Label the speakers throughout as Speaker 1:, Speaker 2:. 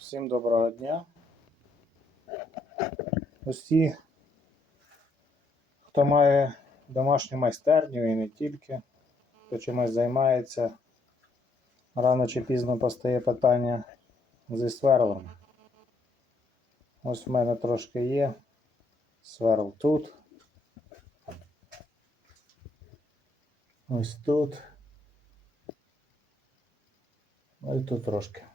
Speaker 1: Всім доброго дня. Усі, хто має домашню майстерню і не тільки, хто чимось займається, рано чи пізно постає питання зі сверлом. Ось в мене трошки є. Сверл тут. Ось тут. Ну і тут трошки.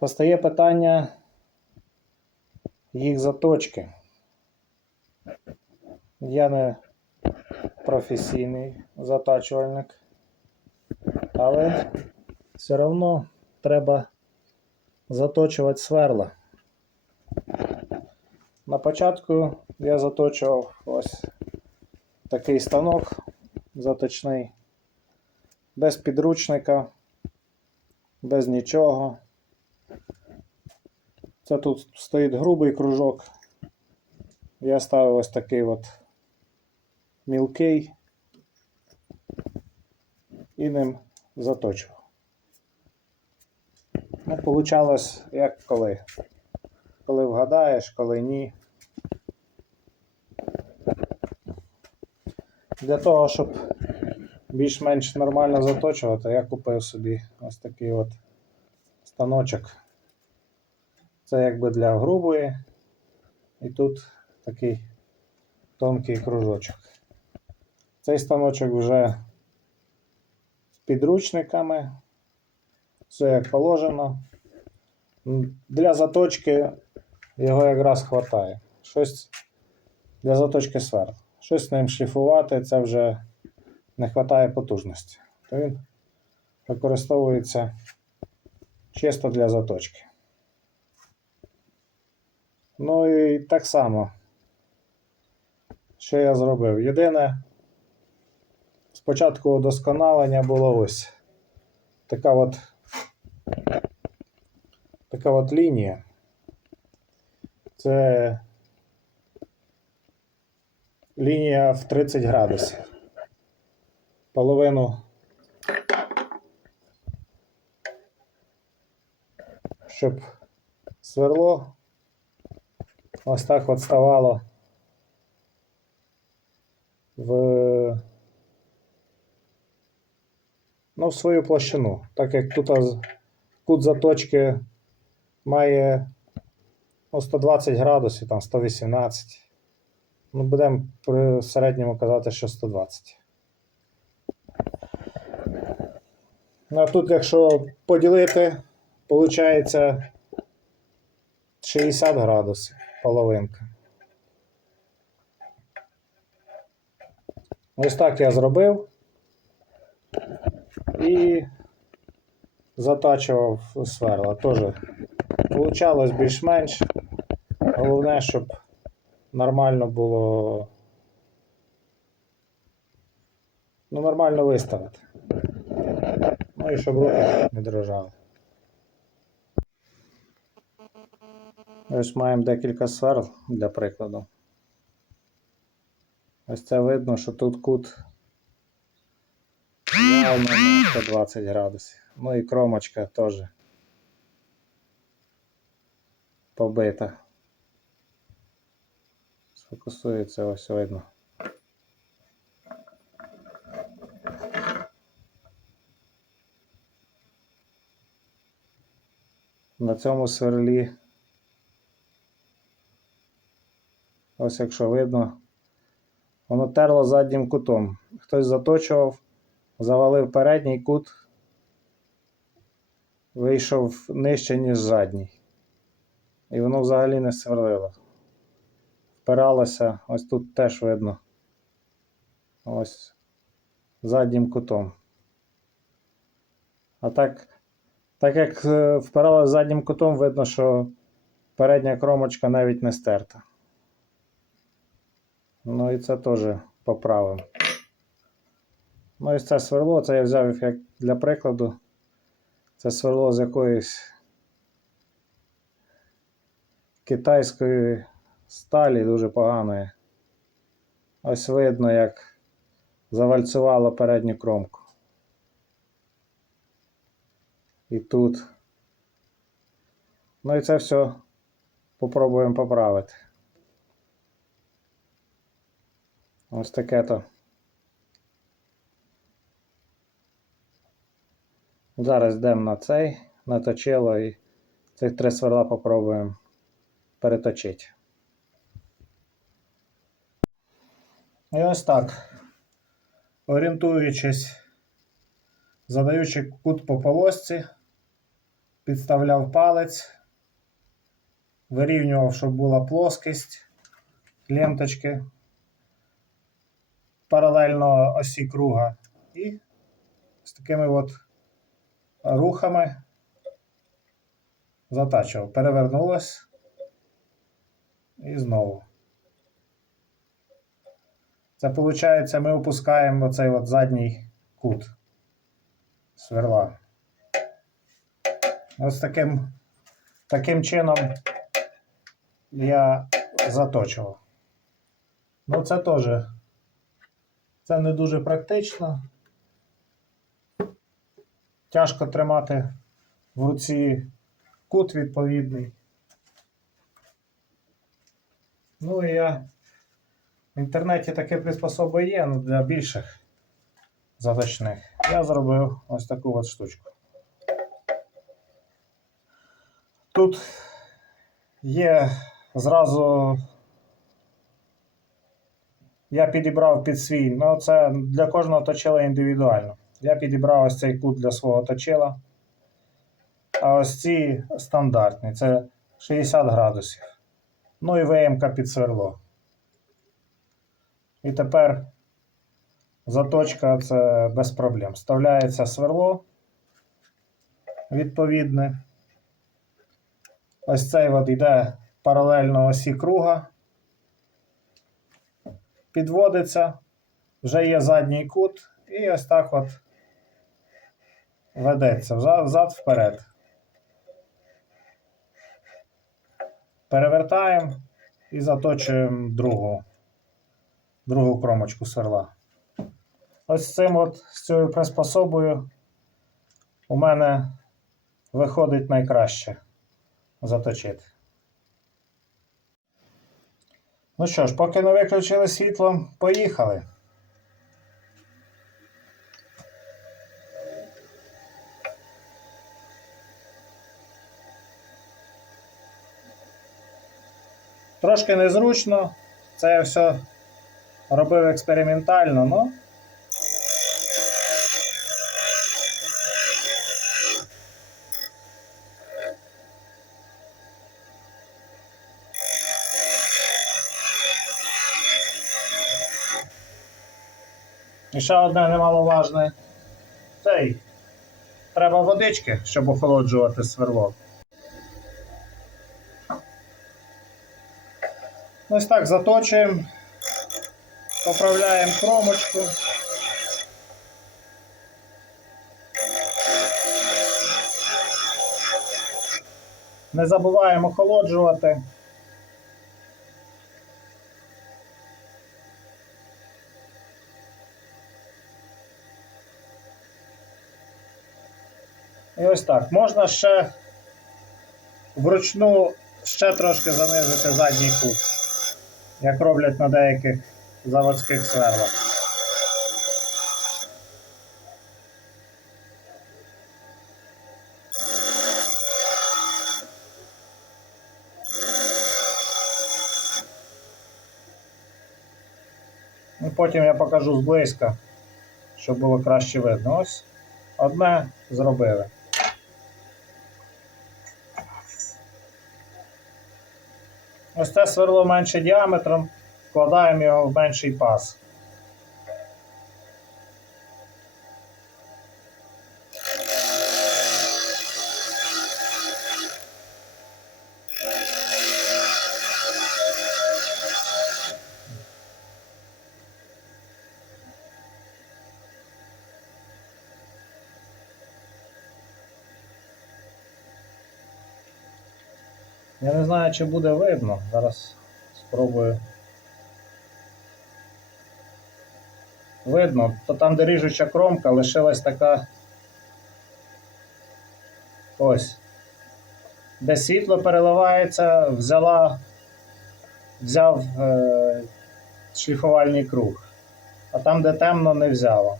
Speaker 1: Постає питання їх заточки. Я не професійний затачувальник, але все одно треба заточувати сверла. На початку я заточував ось такий станок заточний, без підручника, без нічого. Це тут стоїть грубий кружок. Я ставив ось такий от мілкий і ним заточував. Ну, получалось як коли. Коли вгадаєш, коли ні. Для того, щоб більш-менш нормально заточувати, я купив собі ось такий от станочок. Це якби для грубої. І тут такий тонкий кружочок. Цей станочок вже з підручниками. Все як положено. Для заточки його якраз вистачає. Щось для заточки сверл. Щось з ним шліфувати, це вже не вистачає потужності. То він використовується чисто для заточки. Ну і так само. Що я зробив? Єдине, спочатку удосконалення було ось така от така от лінія. Це лінія в 30 градусів. Половину щоб сверло ось так от ставало в, ну, в свою площину. Так як тут кут заточки має ну, 120 градусів, там 118. Ну, будемо при середньому казати, що 120. Ну, а тут, якщо поділити, виходить 60 градусів половинка. Ось так я зробив і затачував сверла. Теж получалось більш-менш. Головне, щоб нормально було. Ну, нормально виставити. Ну і щоб руки не дрожали. Ось маємо декілька сверл для прикладу. Ось це видно, що тут кут явно на 120 градусів. Ну і кромочка теж побита. Сфокусується ось видно. На цьому сверлі Ось якщо видно, воно терло заднім кутом. Хтось заточував, завалив передній кут, вийшов нижче, ніж задній. І воно взагалі не сверлило. Впиралося, ось тут теж видно. Ось заднім кутом. А так, так як е, впиралося заднім кутом, видно, що передня кромочка навіть не стерта. Ну і це теж поправимо. Ну і це сверло, це я взяв як для прикладу. Це сверло з якоїсь китайської сталі, дуже поганої. Ось видно, як завальцювало передню кромку. І тут Ну і це все попробуємо поправити. Ось таке то. Зараз йдемо на цей, на точило і цих три сверла попробуємо переточити. І ось так. Орієнтуючись, задаючи кут по полосці, підставляв палець, вирівнював, щоб була плоскість ленточки паралельно осі круга. І з такими от рухами затачував. Перевернулось і знову. Це виходить, ми опускаємо оцей задній кут сверла. Ось таким, таким чином я заточував. Ну, це теж це не дуже практично. Тяжко тримати в руці кут відповідний. Ну і я в інтернеті таке приспособи є ну, для більших заточних. Я зробив ось таку от штучку. Тут є зразу. Я підібрав під свій. Ну, це для кожного точила індивідуально. Я підібрав ось цей кут для свого точила. А ось ці стандартні. Це 60 градусів. Ну і виємка під сверло. І тепер заточка це без проблем. Вставляється сверло відповідне. Ось цей от йде паралельно осі круга. Підводиться, вже є задній кут, і ось так от ведеться взад, вперед. Перевертаємо і заточуємо другу, другу кромочку сверла. Ось цим от з цією приспособою у мене виходить найкраще заточити. Ну що ж, поки не виключили світло, поїхали. Трошки незручно, це я все робив експериментально, ну. Ще одне немаловажне. Цей. Треба водички, щоб охолоджувати сверло. Ось так заточуємо, поправляємо кромочку. Не забуваємо охолоджувати. І ось так. Можна ще вручну ще трошки занизити задній кут, як роблять на деяких заводських сверлах. Потім я покажу зблизька, щоб було краще видно. Ось одне зробили. Ось це сверло менше діаметром, вкладаємо його в менший паз. Я не знаю, чи буде видно. Зараз спробую. Видно, то там, де ріжуча кромка, лишилась така. Ось. де світло переливається, взяла, взяв е, шліфувальний круг, а там, де темно, не взяла.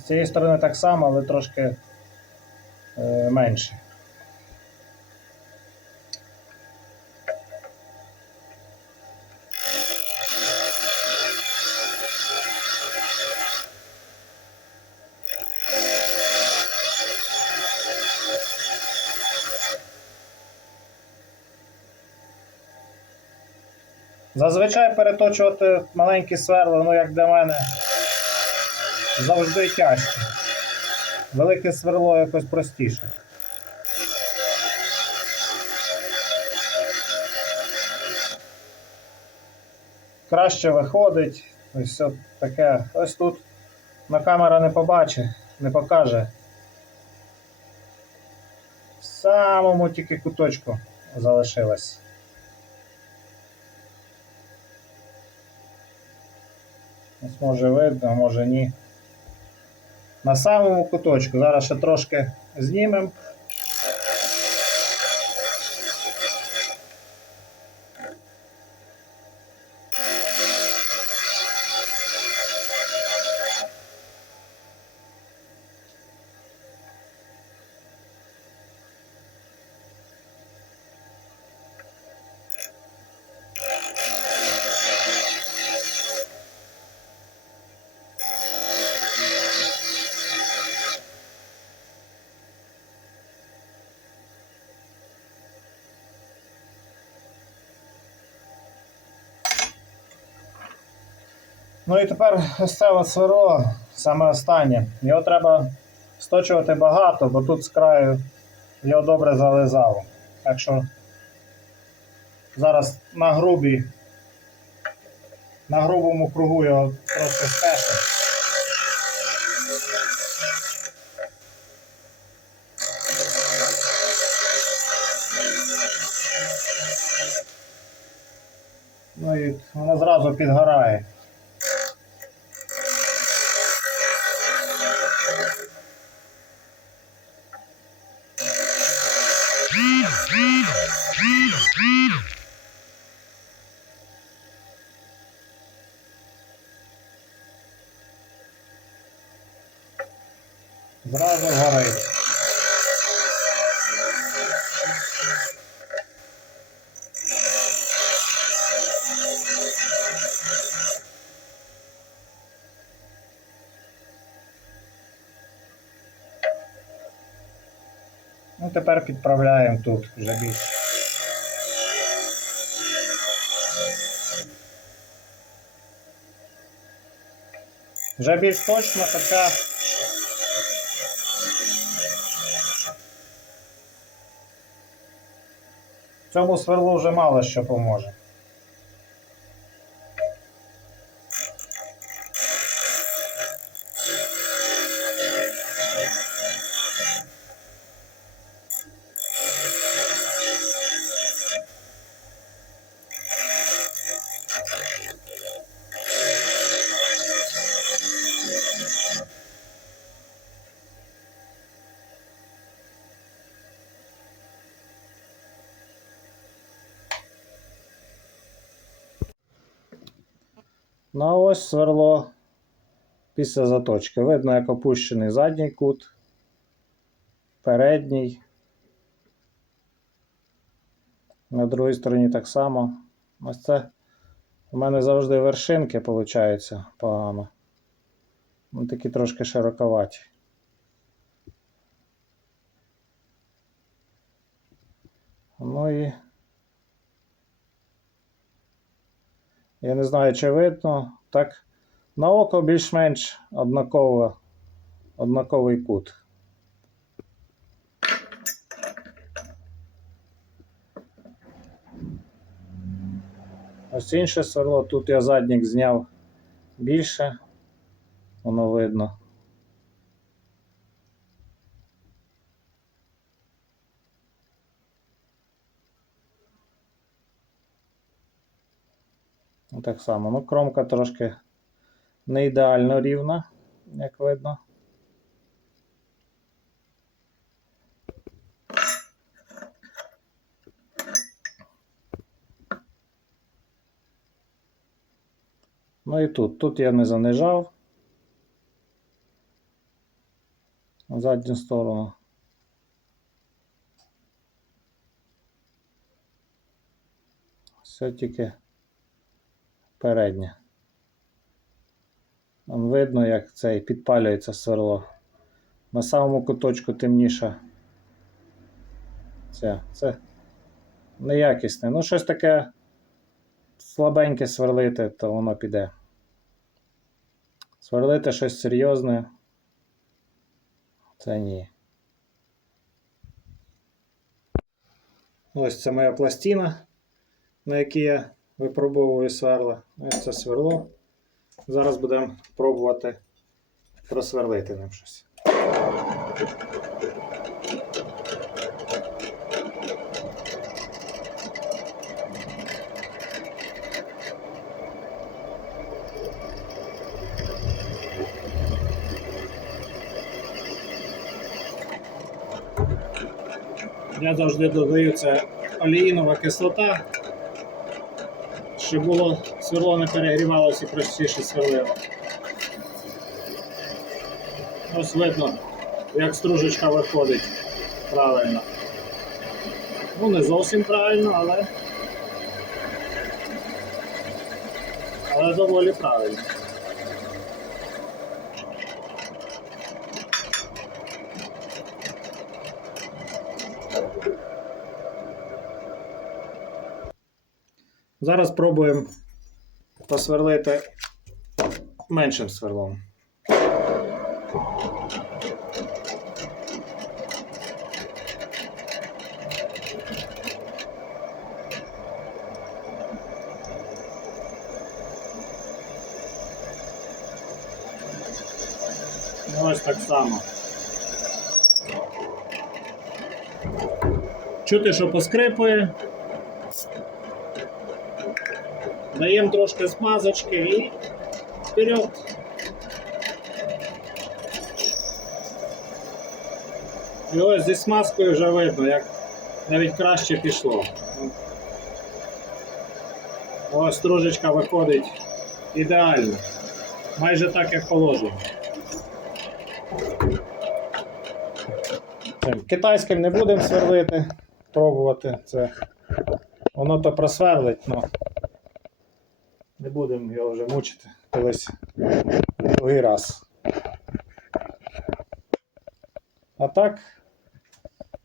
Speaker 1: З цієї сторони так само, але трошки е, менше. Зазвичай переточувати маленькі сверла, ну як для мене, завжди тяжче. Велике сверло якось простіше. Краще виходить. Ось все таке. Ось тут на камера не побачить, не покаже. В самому тільки куточку залишилось. Ось може видно, може ні. На самому куточку. Зараз ще трошки знімемо. Ну і тепер це сверло, саме останнє. Його треба сточувати багато, бо тут з краю його добре зализало. Так що зараз на грубій, на грубому кругу його трошки стешу. Ну і воно зразу підгорає. Зразу горить. Ну, тепер підправляємо тут вже більше. Вже більш точно, хоча цьому сверлу вже мало що поможе. А ось сверло після заточки. Видно, як опущений задній кут, передній. На другій стороні так само. Ось це у мене завжди вершинки виходить погано. Ну, такі трошки широковаті. Ну і Я не знаю, чи видно. Так, на око більш-менш однаково, однаковий кут. Ось інше сверло, тут я заднік зняв більше, воно видно. Ну, Так само. Ну, кромка трошки не ідеально рівна. як видно. Ну і тут. Тут я не занижав. На задню сторону. Все тільки переднє. Там видно, як цей підпалюється сверло. На самому куточку темніше. Це, це неякісне. Ну, щось таке слабеньке сверлити, то воно піде. Сверлити щось серйозне. Це ні. Ось це моя пластина, на якій я випробовую сверла. Ось це сверло. Зараз будемо пробувати просверлити ним щось. Я завжди додаю це олеїнова кислота, щоб було сверло не перегрівалося і простіше сверлило. Ось видно, як стружечка виходить правильно. Ну, не зовсім правильно, але. Але доволі правильно. Зараз пробуємо посверлити меншим сверлом. Ось так само. Чути, що поскрипує. Даємо трошки смазочки і вперед. І ось зі смазкою вже видно, як навіть краще пішло. Ось стружечка виходить ідеально. Майже так, як положено. Китайським не будемо сверлити, пробувати це. Воно то просверлить, але не будемо його вже мучити колись другий раз. А так,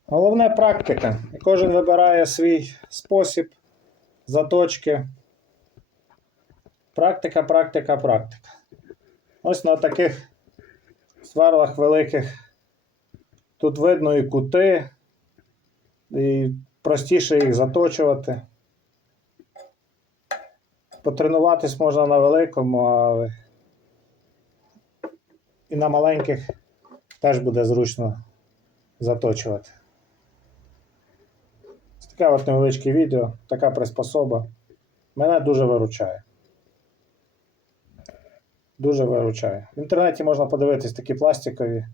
Speaker 1: головне практика. І кожен вибирає свій спосіб заточки. Практика, практика, практика. Ось на таких сверлах великих. Тут видно і кути, і простіше їх заточувати. Потренуватись можна на великому, але і на маленьких теж буде зручно заточувати. Таке от невеличке відео, така приспособа. Мене дуже виручає. Дуже виручає. В інтернеті можна подивитись такі пластикові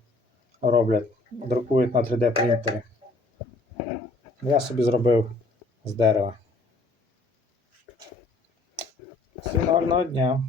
Speaker 1: роблять, друкують на 3D принтері. Я собі зробив з дерева. Всім гарного дня!